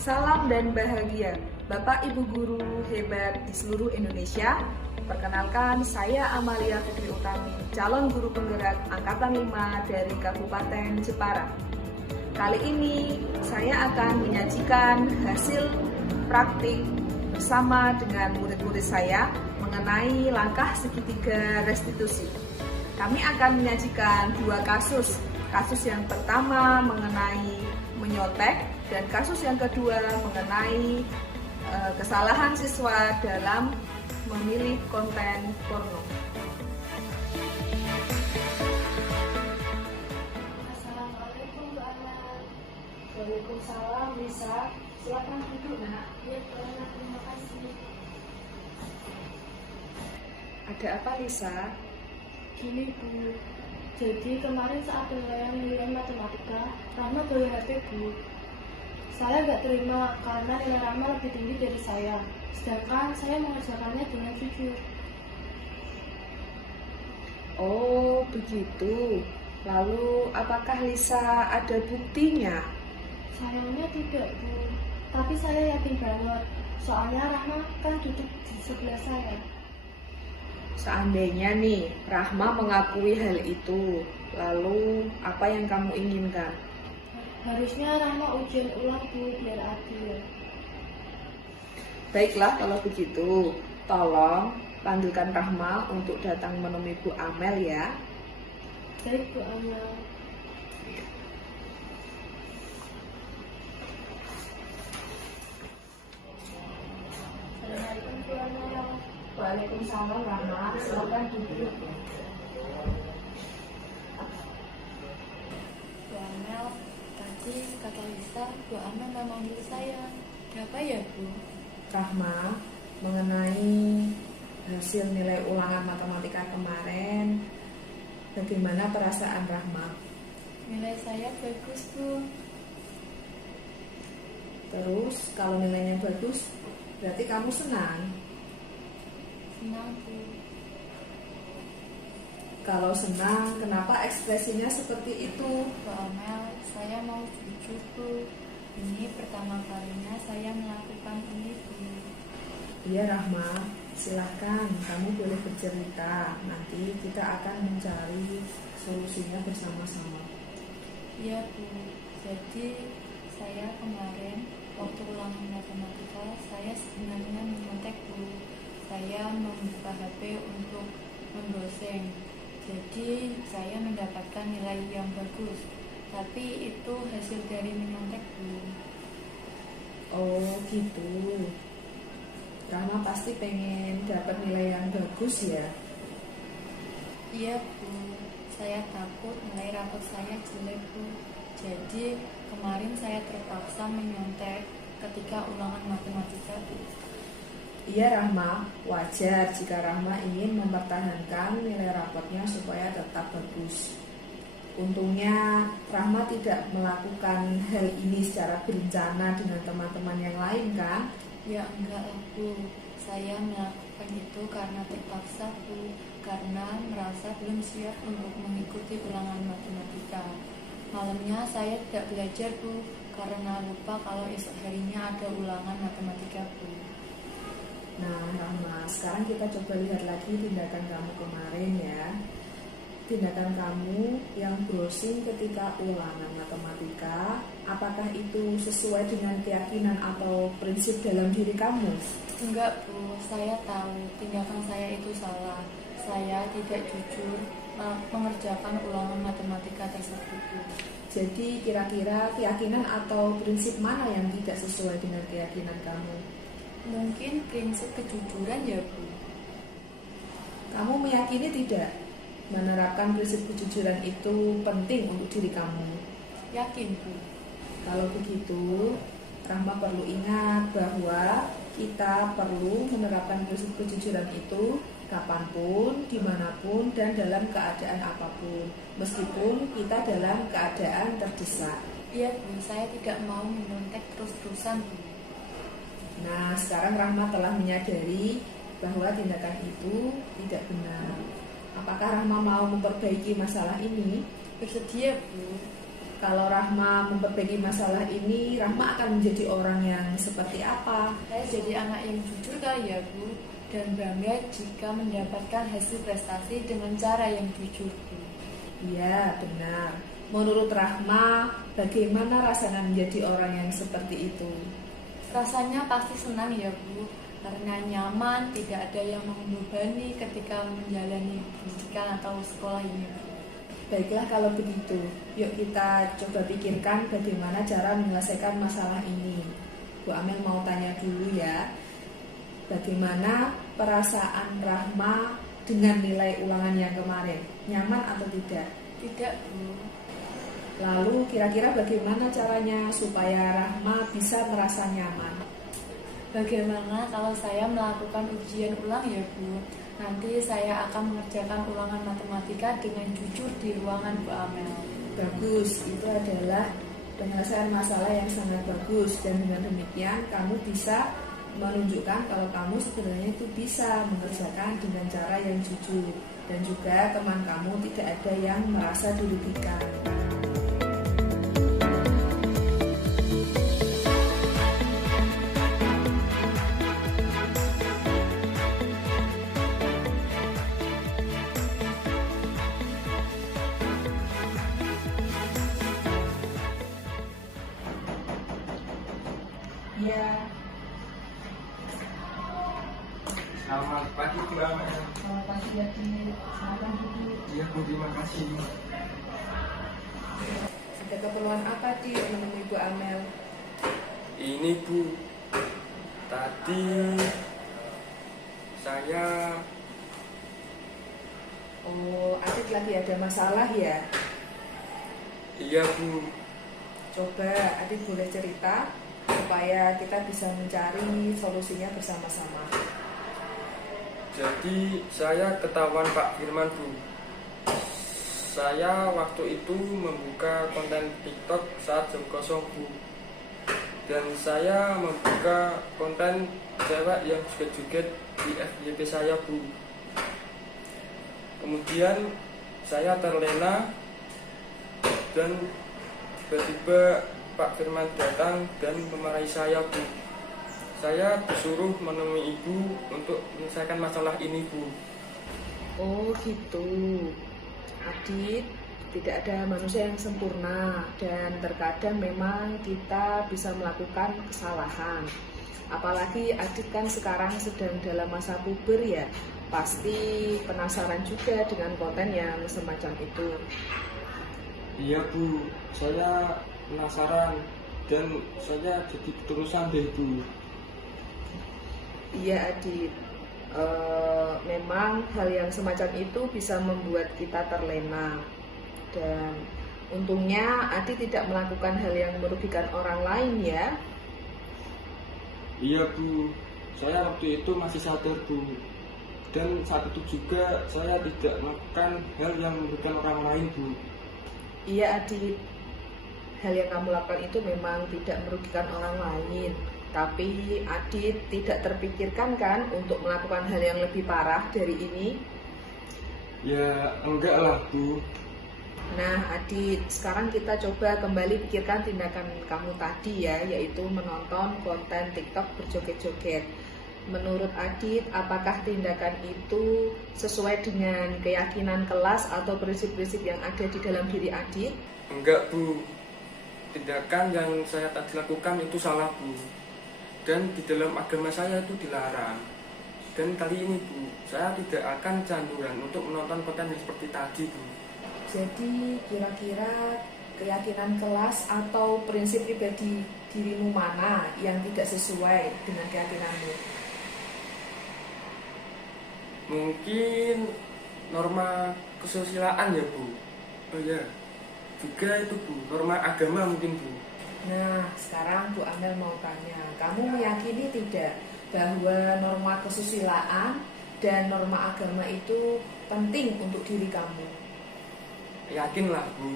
Salam dan bahagia, Bapak Ibu Guru hebat di seluruh Indonesia. Perkenalkan, saya Amalia Fikri Utami, calon guru penggerak Angkatan 5 dari Kabupaten Jepara. Kali ini saya akan menyajikan hasil praktik bersama dengan murid-murid saya mengenai langkah segitiga restitusi. Kami akan menyajikan dua kasus. Kasus yang pertama mengenai menyontek dan kasus yang kedua mengenai kesalahan siswa dalam memilih konten porno. Assalamualaikum Bu Ana. Waalaikumsalam, Lisa. Silakan duduk, Nak. Ya Bu Ana, terima kasih. Ada apa, Lisa? Gini Bu, jadi kemarin saat penilaian nilai matematika, Rahma boleh HP Bu. Saya nggak terima karena nilai Rahma lebih tinggi dari saya, sedangkan saya mengerjakannya dengan jujur. Oh, begitu. Lalu, apakah Lisa ada buktinya? Sayangnya tidak Bu, tapi saya yakin banget, soalnya Rahma kan duduk di sebelah saya. Seandainya nih, Rahma mengakui hal itu, lalu apa yang kamu inginkan? Harusnya Rahma ujian ulang Bu, biar adil. Baiklah kalau begitu, tolong panggilkan Rahma untuk datang menemui Bu Amel ya. Baik Bu Ana. Assalamualaikum Bu Ana. Waalaikumsalam, Rahma. Silakan duduk. Bu Amel, tadi kata Lisa, Bu Amel nggak manggil saya. Kenapa ya Bu? Rahma, mengenai hasil nilai ulangan matematika kemarin, bagaimana perasaan Rahma? Nilai saya bagus Bu. Terus, kalau nilainya bagus, berarti kamu senang? Senang Bu. Kalau senang, kenapa ekspresinya seperti itu? Bu Amel, saya mau jujur Bu. Ini pertama kalinya saya melakukan ini Bu. Iya Rahma, silahkan kamu boleh bercerita. Nanti kita akan mencari solusinya bersama-sama. Iya Bu. Jadi saya kemarin waktu ulangan matematika saya sebenarnya menyontek Bu. Saya membuka HP untuk membrowsing. Jadi saya mendapatkan nilai yang bagus. Tapi itu hasil dari menyontek Bu. Oh gitu. Rahma pasti pengen dapat nilai yang bagus ya. Iya Bu, saya takut nilai rapot saya jelek Bu. Jadi kemarin saya terpaksa menyontek ketika ulangan matematika Bu. Iya Rahma, wajar jika Rahma ingin mempertahankan nilai rapotnya supaya tetap bagus. Untungnya Rahma tidak melakukan hal ini secara berencana dengan teman-teman yang lain kan? Ya enggak lah Bu, saya melakukan itu karena terpaksa Bu, karena merasa belum siap untuk mengikuti ulangan matematika. Malamnya saya tidak belajar Bu, karena lupa kalau esok harinya ada ulangan matematika Bu. Nah Rahma, sekarang kita coba lihat lagi tindakan kamu kemarin ya. Tindakan kamu yang browsing ketika ulangan matematika, apakah itu sesuai dengan keyakinan atau prinsip dalam diri kamu? Enggak Bu, saya tahu tindakan saya itu salah. Saya tidak jujur mengerjakan ulangan matematika tersebut Bu. Jadi kira-kira keyakinan atau prinsip mana yang tidak sesuai dengan keyakinan kamu? Mungkin prinsip kejujuran ya Bu. Kamu meyakini tidak menerapkan prinsip kejujuran itu penting untuk diri kamu? Yakin Bu. Kalau begitu, Rahma perlu ingat bahwa kita perlu menerapkan prinsip kejujuran itu kapanpun, dimanapun, dan dalam keadaan apapun, meskipun kita dalam keadaan terdesak. Iya Bu, saya tidak mau menyontek terus-terusan Bu. Nah, sekarang Rahma telah menyadari bahwa tindakan itu tidak benar. Apakah Rahma mau memperbaiki masalah ini? Bersedia Bu. Kalau Rahma memperbaiki masalah ini, Rahma akan menjadi orang yang seperti apa? Saya jadi anak yang jujur kali ya Bu, dan bangga jika mendapatkan hasil prestasi dengan cara yang jujur Bu. Iya, benar. Menurut Rahma, bagaimana rasanya menjadi orang yang seperti itu? Rasanya pasti senang ya Bu, karena nyaman, tidak ada yang membebani ketika menjalani pendidikan atau sekolah ini Bu. Baiklah kalau begitu, yuk kita coba pikirkan bagaimana cara menyelesaikan masalah ini. Bu Amel mau tanya dulu ya, bagaimana perasaan Rahma dengan nilai ulangan yang kemarin? Nyaman atau tidak? Tidak Bu. Lalu kira-kira bagaimana caranya supaya Rahma bisa merasa nyaman? Bagaimana kalau saya melakukan ujian ulang ya Bu? Nanti saya akan mengerjakan ulangan matematika dengan jujur di ruangan Bu Amel. Bagus, itu adalah penyelesaian masalah yang sangat bagus. Dan dengan demikian kamu bisa menunjukkan kalau kamu sebenarnya itu bisa mengerjakan dengan cara yang jujur. Dan juga teman kamu tidak ada yang merasa dirugikan. Ya, Selamat pagi Bu Amel. selamat pagi Adit. Selamat pagi. Iya Bu, terima kasih. Ada keperluan apa di menemui Bu Amel? Ini Bu, tadi saya Adit lagi ada masalah ya? iya Bu, Coba Adit boleh cerita supaya kita bisa mencari solusinya bersama-sama. jadi saya ketahuan Pak Firman Bu. Saya waktu itu membuka konten TikTok saat jam kosong Bu. Dan saya membuka konten cewek yang joget-joget di FYP saya Bu. Kemudian saya terlena dan tiba-tiba Pak Firman datang dan memarahi saya Bu. Saya disuruh menemui Ibu untuk menyelesaikan masalah ini Bu. Oh gitu. Adit, tidak ada manusia yang sempurna dan terkadang memang kita bisa melakukan kesalahan. Apalagi Adit kan sekarang sedang dalam masa puber ya. Pasti penasaran juga dengan konten yang semacam itu. Iya Bu, saya penasaran dan saya jadi keterusan deh Bu. Iya Adit, memang hal yang semacam itu bisa membuat kita terlena. Dan untungnya Adit tidak melakukan hal yang merugikan orang lain ya. Iya Bu, saya waktu itu masih sadar Bu. Dan saat itu juga saya tidak melakukan hal yang merugikan orang lain Bu. Iya Adit, hal yang kamu lakukan itu memang tidak merugikan orang lain. Tapi Adit tidak terpikirkan kan untuk melakukan hal yang lebih parah dari ini? Ya enggak lah Bu. Nah Adit, sekarang kita coba kembali pikirkan tindakan kamu tadi ya, yaitu menonton konten TikTok berjoget-joget. Menurut Adit, apakah tindakan itu sesuai dengan keyakinan kelas atau prinsip-prinsip yang ada di dalam diri Adit? Enggak Bu, tindakan yang saya tadi lakukan itu salah Bu. Dan di dalam agama saya itu dilarang. Dan kali ini Bu, saya tidak akan canduran untuk menonton konten yang seperti tadi Bu. Jadi kira-kira keyakinan kelas atau prinsip pribadi dirimu mana yang tidak sesuai dengan keyakinanmu? Mungkin norma kesusilaan ya Bu. Oh ya, juga itu Bu, norma agama mungkin Bu. Nah, sekarang Bu Amel mau tanya, kamu meyakini tidak bahwa norma kesusilaan dan norma agama itu penting untuk diri kamu? Yakinlah Bu.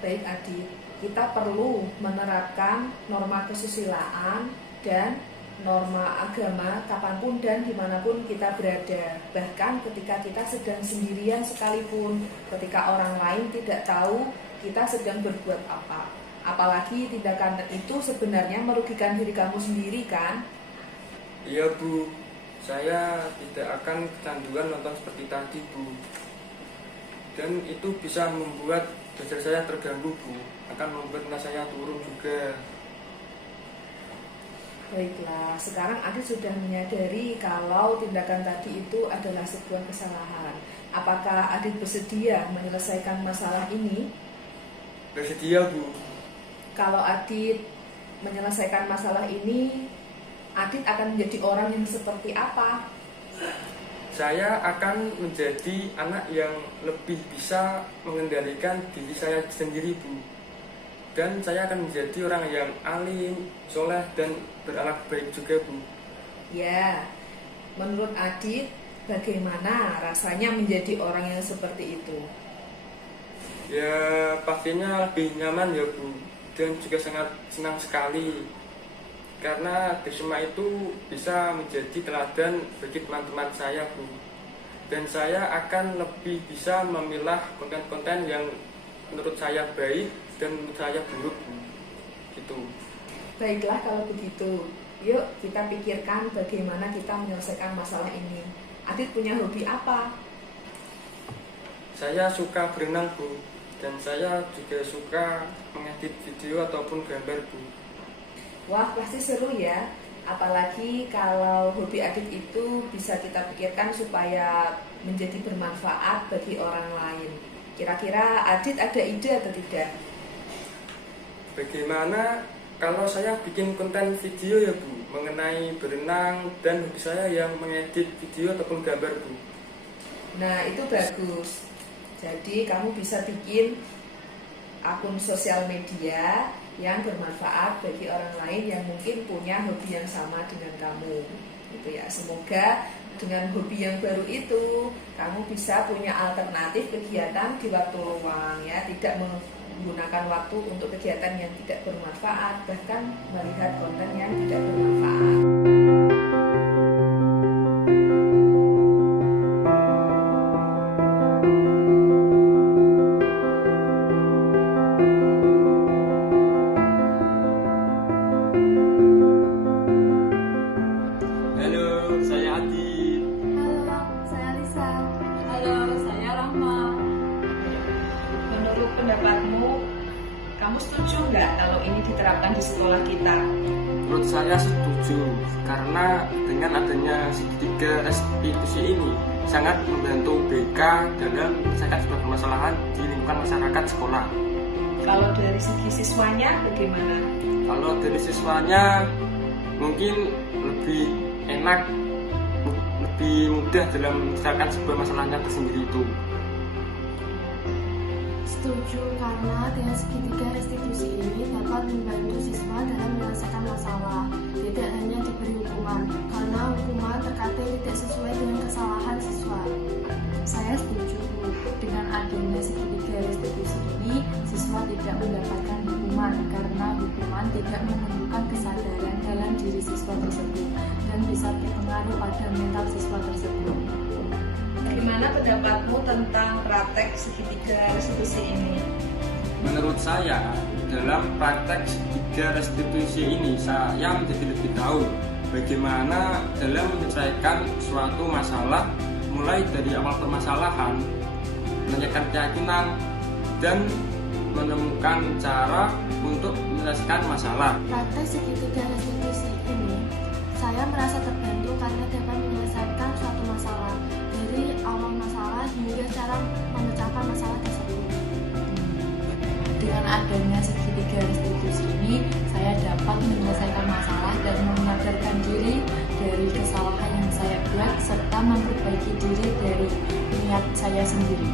Baik Adit, kita perlu menerapkan norma kesusilaan dan norma agama kapanpun dan dimanapun kita berada. Bahkan ketika kita sedang sendirian sekalipun, ketika orang lain tidak tahu kita sedang berbuat apa. Apalagi tindakan itu sebenarnya merugikan diri kamu sendiri kan? Iya Bu, saya tidak akan kecanduan nonton seperti tadi Bu. Dan itu bisa membuat belajar saya terganggu Bu, akan membuat nilai saya turun juga. Baiklah, sekarang Adit sudah menyadari kalau tindakan tadi itu adalah sebuah kesalahan. Apakah Adit bersedia menyelesaikan masalah ini? Bersedia Bu. Kalau Adit menyelesaikan masalah ini, Adit akan menjadi orang yang seperti apa? Saya akan menjadi anak yang lebih bisa mengendalikan diri saya sendiri Bu. Dan saya akan menjadi orang yang alim, soleh, dan berakhlak baik juga Bu. Ya, menurut Adit, bagaimana rasanya menjadi orang yang seperti itu? Ya pastinya lebih nyaman ya Bu. Dan juga sangat senang sekali karena Desma itu bisa menjadi teladan bagi teman-teman saya Bu. Dan saya akan lebih bisa memilah konten-konten yang menurut saya baik dan menurut saya buruk Bu. Gitu. Baiklah kalau begitu, yuk kita pikirkan bagaimana kita menyelesaikan masalah ini. Adit punya hobi apa? Saya suka berenang Bu. Dan saya juga suka mengedit video ataupun gambar Bu. Wah, pasti seru ya. Apalagi kalau hobi Adit itu bisa kita pikirkan supaya menjadi bermanfaat bagi orang lain. Kira-kira Adit ada ide atau tidak? Bagaimana kalau saya bikin konten video ya Bu, mengenai berenang dan hobi saya yang mengedit video ataupun gambar Bu. Nah, itu bagus. Jadi kamu bisa bikin akun sosial media yang bermanfaat bagi orang lain yang mungkin punya hobi yang sama dengan kamu. Gitu ya. Semoga dengan hobi yang baru itu kamu bisa punya alternatif kegiatan di waktu luang ya, tidak menggunakan waktu untuk kegiatan yang tidak bermanfaat, bahkan melihat konten yang tidak bermanfaat. Pendapatmu, kamu setuju nggak kalau ini diterapkan di sekolah kita? Menurut saya setuju, karena dengan adanya segitiga restitusi ini sangat membantu BK dalam menyelesaikan sebuah permasalahan di lingkungan masyarakat sekolah. Kalau dari segi siswanya bagaimana? Kalau dari siswanya mungkin lebih enak, lebih mudah dalam menyelesaikan sebuah masalahnya tersendiri itu. Setuju, karena dengan segitiga restitusi ini dapat membantu siswa dalam menyelesaikan masalah, tidak hanya diberi hukuman, karena hukuman terkadang tidak sesuai dengan kesalahan siswa. Saya setuju dengan adanya segitiga restitusi ini, siswa tidak mendapatkan hukuman karena hukuman tidak menumbuhkan kesadaran dalam diri siswa tersebut dan bisa berpengaruh pada mental siswa tersebut. Bagaimana pendapatmu tentang praktek segitiga restitusi ini? Menurut saya, dalam praktek segitiga restitusi ini saya menjadi lebih tahu bagaimana dalam menyelesaikan suatu masalah, mulai dari awal permasalahan, menanyakan keyakinan, dan menemukan cara untuk menyelesaikan masalah. Praktek segitiga restitusi ini, saya merasa terbantu karena dapat menyelesaikan suatu masalah dari awal masalah hingga cara memecahkan masalah tersebut. Dengan adanya segitiga restitusi ini, saya dapat menyelesaikan masalah dan menyadarkan diri dari kesalahan yang saya buat serta memperbaiki diri dari niat saya sendiri.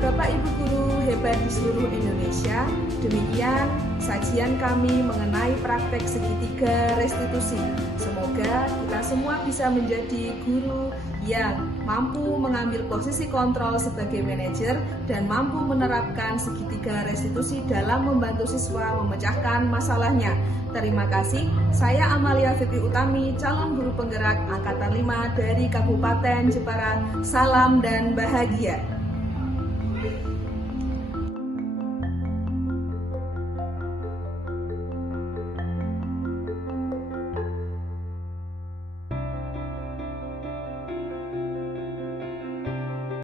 Bapak Ibu guru hebat di seluruh Indonesia, demikian sajian kami mengenai praktek segitiga restitusi. Semoga kita semua bisa menjadi guru yang mampu mengambil posisi kontrol sebagai manajer dan mampu menerapkan segitiga restitusi dalam membantu siswa memecahkan masalahnya. Terima kasih. Saya Amalia Fikri Utami, calon guru penggerak Angkatan 5 dari Kabupaten Jepara. Salam dan bahagia.